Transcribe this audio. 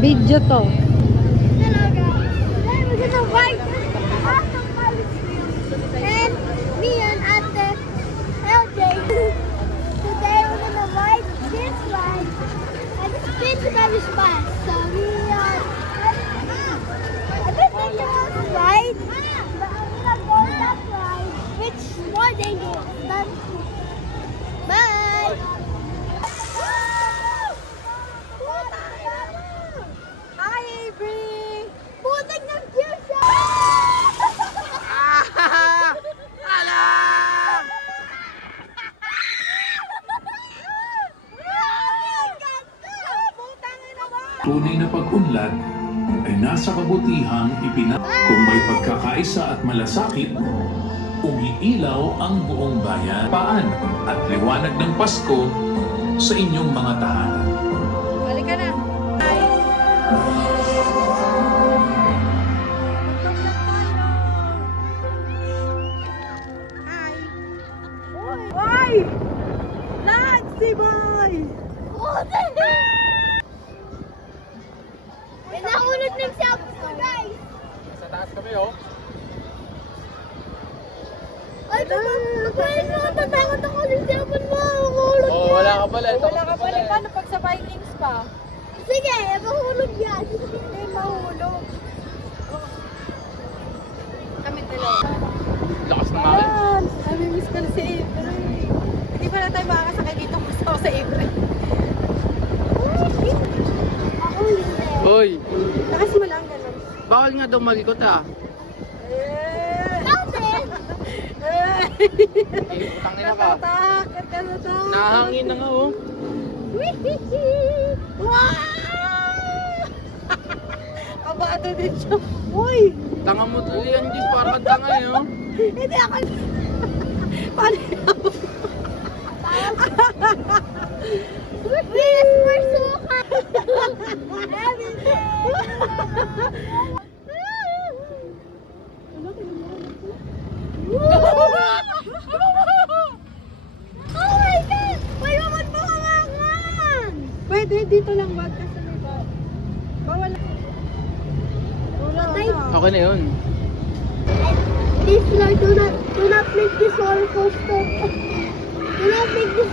Video to. Hello guys. Today we're gonna ride this awesome Ferris wheel. And me and Ate LJ. Today we're gonna ride this ride. And it's been very fast. So we are a bit dangerous ride. But we're gonna go that ride, which is more dangerous than bye. Hi, Avery! Putik ng juice! Tunay na pag-unlad ay nasa kabutihang Kung may pagkakaisa at malasakit, umiilaw ang buong bayan. Paan at liwanag ng Pasko sa inyong mga tahanan. Balik ka na. Hi! Nagsy boy! May nahulog ng cellphone ko, guys! Sa taas kami, oh. Ay, kapag natatakot ako ng cellphone mo! Mahulog Oh, yan! wala ka pala. Wala ka pala. Paano pag sa Vikings pa? Sige, mahulog yan! Hindi mahulog. Kami dalawa. Lakas ng akin. Ayan! Namimiss ko na si Avery. Hindi pa na tayo makakasakay dito kasama sa Avery. Ako hindi. Uy, Lakas mo lang ganun. bawal nga daw mag-ikot, ah. Bakit? Tangina ka. Natatakot ka na to. Nahangin na nga, oh. Kabado din siya. Uy! Tanga mo tuloy yan, Jis. Parang kang tanga, eh, oh. Hindi ako. Paano ako? Please, marsuka! Everything! Oh my God! May mamad pa kamangan! Pwede, dito lang wag ka sa may bag. Bawal. Wala Patay. na. Okay na yun. Please, Lord, do not make this roller coaster. Do not make this